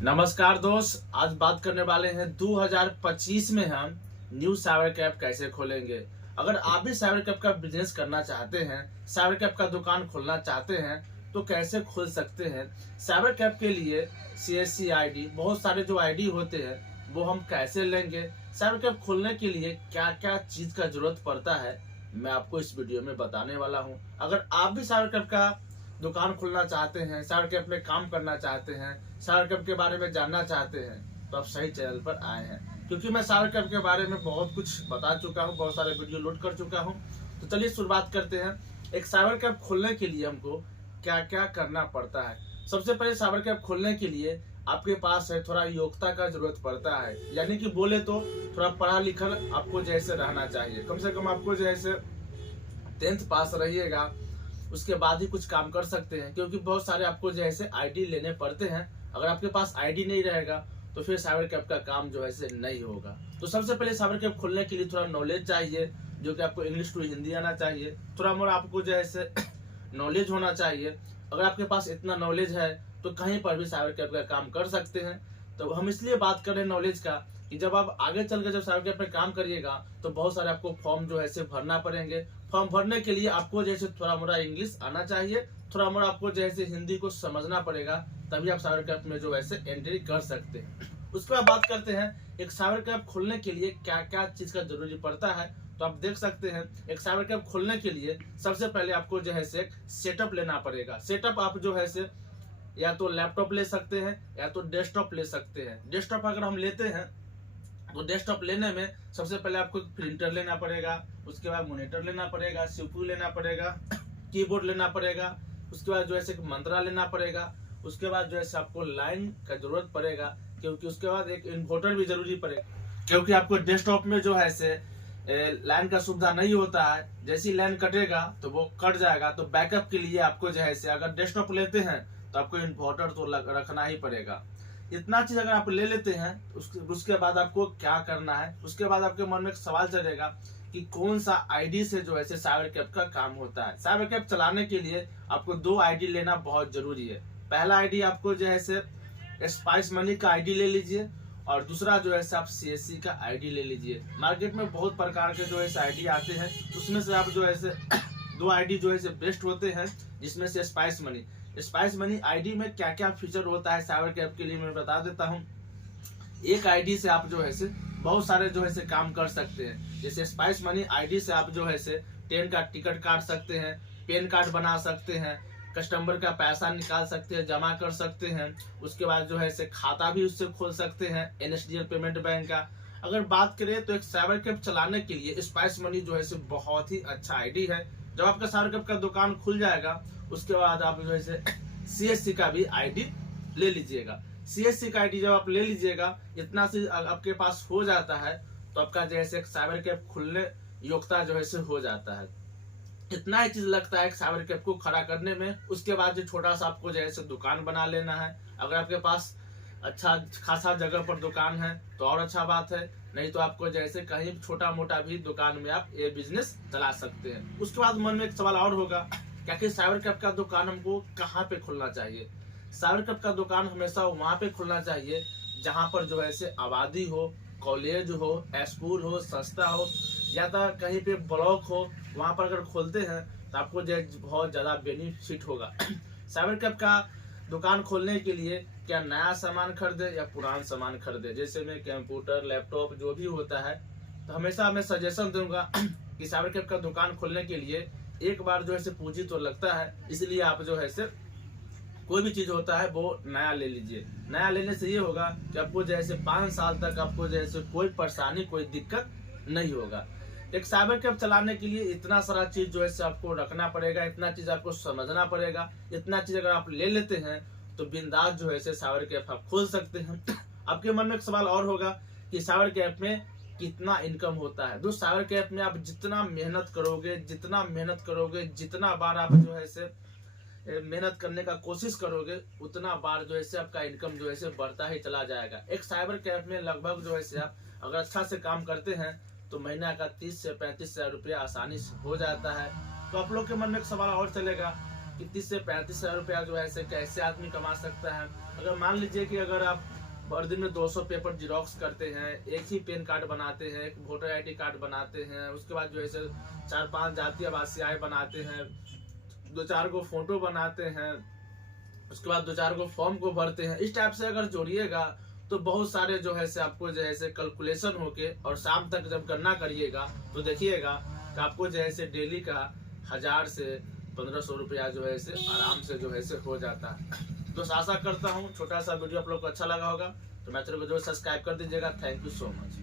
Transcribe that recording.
नमस्कार दोस्त, आज बात करने वाले हैं 2025 में हम न्यू साइबर कैफ कैसे खोलेंगे। अगर आप भी साइबर कैफ का बिजनेस करना चाहते हैं, साइबर कैफ का दुकान खोलना चाहते हैं तो कैसे खोल सकते हैं। साइबर कैफ के लिए CSC आईडी, बहुत सारे जो आईडी होते हैं वो हम कैसे लेंगे। साइबर कैफ खोलने के लिए क्या क्या चीज का जरूरत पड़ता है, मैं आपको इस वीडियो में बताने वाला हूँ। अगर आप भी साइबर कैफ का दुकान खोलना चाहते हैं, साइबर कैफ में काम करना चाहते हैं, साइबर कैफ के बारे में जानना चाहते हैं, तो आप सही चैनल पर आए हैं। क्योंकि मैं साइबर कैफ के बारे में बहुत कुछ बता चुका हूँ, बहुत सारे वीडियो लोड कर चुका हूँ। तो चलिए शुरुआत करते हैं। एक साइबर कैफ खोलने के लिए हमको क्या क्या करना पड़ता है। सबसे पहले साइबर कैफ खोलने के लिए आपके पास है थोड़ा योग्यता का जरूरत पड़ता है, यानी कि बोले तो थोड़ा पढ़ा लिखा आपको जैसे रहना चाहिए। कम से कम आपको जैसे 10th पास रहिएगा, उसके बाद ही कुछ काम कर सकते हैं। क्योंकि बहुत सारे आपको जैसे आईडी लेने पड़ते हैं। अगर आपके पास आईडी नहीं रहेगा तो फिर साइबर कैफ का काम जो है से नहीं होगा। तो सबसे पहले साइबर कैफ खोलने के लिए थोड़ा नॉलेज चाहिए, जो कि आपको इंग्लिश टू हिंदी आना चाहिए। थोड़ा मोड़ा आपको जो है नॉलेज होना चाहिए। अगर आपके पास इतना नॉलेज है तो कहीं पर भी साइबर कैफ का काम कर सकते हैं। तो हम इसलिए बात कर रहे हैं नॉलेज का कि जब आप आगे चल के जब साइबर कैफ में काम करिएगा तो बहुत सारे आपको फॉर्म जो है भरना पड़ेंगे। फॉर्म भरने के लिए आपको जैसे थोड़ा मोड़ा इंग्लिश आना चाहिए, थोड़ा मोड़ा आपको जैसे हिंदी को समझना पड़ेगा, तभी आप साइबर कैफ में जो है एंट्री कर सकते हैं। उसके बाद बात करते हैं एक साइबर कैफ खोलने के लिए क्या क्या चीज का जरूरी पड़ता है। तो आप देख सकते हैं एक साइबर कैफ खोलने के लिए सबसे पहले आपको जो है एक सेटअप लेना पड़ेगा। सेटअप आप जो है या तो लैपटॉप ले सकते हैं या तो डेस्कटॉप ले सकते हैं। डेस्कटॉप अगर हम लेते हैं तो डेस्कटॉप लेने में सबसे पहले आपको प्रिंटर लेना पड़ेगा, उसके बाद मॉनिटर लेना पड़ेगा, CPU लेना पड़ेगा, कीबोर्ड लेना पड़ेगा, उसके बाद जो है मंत्रा लेना पड़ेगा, उसके बाद जो है आपको लाइन का जरूरत पड़ेगा, क्योंकि उसके बाद एक इन्वर्टर भी जरूरी पड़ेगा। क्योंकि आपको डेस्कटॉप में जो है लाइन का सुविधा नहीं होता है। जैसी लाइन कटेगा तो वो कट जाएगा। तो बैकअप के लिए आपको जो है अगर डेस्कटॉप लेते हैं तो आपको इन्वर्टर तो रखना ही पड़ेगा। इतना चीज अगर आप ले लेते हैं उसके बाद आपको क्या करना है। उसके बाद आपके मन में एक सवाल चलेगा कि कौन सा आईडी से जो है साइबर कैफ का काम होता है। साइबर कैफ चलाने के लिए आपको 2 आईडी लेना बहुत जरूरी है। पहला आईडी आपको जो है स्पाइस मनी का आईडी ले लीजिए, और दूसरा जो है आप CSC का आईडी ले लीजिए। मार्केट में बहुत प्रकार के जो है आईडी आते हैं, उसमें से आप जो है 2 आईडी जो है बेस्ट होते हैं, जिसमें से स्पाइस मनी आईडी में क्या क्या फीचर होता है साइबर कैफ के लिए मैं बता देता हूँ। एक आईडी से आप जो है बहुत सारे जो है काम कर सकते हैं। जैसे स्पाइस मनी आईडी से आप जो है ट्रेन का टिकट काट सकते हैं, पैन कार्ड बना सकते हैं, कस्टमर का पैसा निकाल सकते हैं, जमा कर सकते हैं। उसके बाद जो है खाता भी उससे खोल सकते हैं, NSDL पेमेंट बैंक का। अगर बात करें तो एक साइबर कैफ चलाने के लिए स्पाइस मनी जो है बहुत ही अच्छा आईडी है। जब आपका साइबर कैफ का दुकान खुल जाएगा उसके बाद आप जो है CSC का भी आईडी ले लीजिएगा। CSC का आईडी जब आप ले लीजिएगा, इतना से आपके पास हो जाता है तो आपका जैसे एक साइबर कैफ खुलने योग्यता जो है हो जाता है। इतना ही चीज लगता है साइबर कैफ को खड़ा करने में। उसके बाद जो छोटा सा आपको जैसे दुकान बना लेना है। अगर आपके पास अच्छा खासा जगह पर दुकान है तो और अच्छा बात है, नहीं तो आपको जैसे कहीं छोटा मोटा भी दुकान में आप ये बिजनेस चला सकते हैं। उसके बाद मन में एक सवाल और होगा, क्या कि साइबर कैफ का दुकान हमको कहाँ पे खोलना चाहिए। साइबर कैफ का दुकान हमेशा वहां पे खोलना चाहिए जहां पर जो है आबादी हो, कॉलेज हो, स्कूल हो, संस्था हो, या तो कहीं पे ब्लॉक हो। वहां पर अगर खोलते हैं तो आपको बहुत ज्यादा बेनिफिट होगा। साइबर कैफ का दुकान खोलने के लिए क्या नया सामान खरीदे या पुराना सामान खरीदे, जैसे में कंप्यूटर, लैपटॉप जो भी होता है, तो हमेशा मैं सजेशन दूंगा कि साइबर कैफ का दुकान खोलने के लिए एक बार जो है पूंजी तो लगता है, इसलिए आप जो है कोई भी चीज होता है वो नया ले लीजिए। नया लेने से ये होगा कि आपको जैसे 5 साल तक आपको जैसे कोई परेशानी, कोई दिक्कत नहीं होगा। एक साइबर कैफ चलाने के लिए इतना सारा चीज जो है आपको रखना पड़ेगा, इतना चीज आपको समझना पड़ेगा। इतना चीज अगर आप ले लेते हैं तो बिंदास जो है साइबर कैफ आप खोल सकते हैं। आपके मन में एक सवाल और होगा कि साइबर कैफ में कितना इनकम होता है। दोस्त, साइबर कैफ में आप जितना मेहनत करोगे, जितना बार आप जो है मेहनत करने का कोशिश करोगे, उतना बार जो है आपका इनकम जो है बढ़ता ही चला जाएगा। एक साइबर कैफ में लगभग जो है आप अगर अच्छा से काम करते हैं तो महीना का 30 से 35 हजार रुपया आसानी से हो जाता है। तो आप लोग के मन में एक सवाल और चलेगा कि 30 से 35 हजार रुपया जो है ऐसे कैसे आदमी कमा सकता है। अगर मान लीजिए कि अगर आप हर दिन में 200 पेपर जिरोक्स करते हैं, एक ही पैन कार्ड बनाते हैं, एक वोटर आईडी कार्ड बनाते हैं, उसके बाद जो है 4-5 जातीय आवासीय आय बनाते हैं, 2-4 को फोटो बनाते हैं, उसके बाद 2-4 को फॉर्म को भरते हैं, इस टाइप से अगर जोड़िएगा तो बहुत सारे जो है आपको जो है कैलकुलेशन होके और शाम तक जब गणना करिएगा तो देखिएगा कि आपको जो है डेली का 1000 से 1500 रुपया जो है आराम से जो है हो जाता है। तो आशा करता हूँ छोटा सा वीडियो आप लोग को अच्छा लगा होगा, तो मैं चैनल को जरूर सब्सक्राइब कर दीजिएगा। Thank you so much.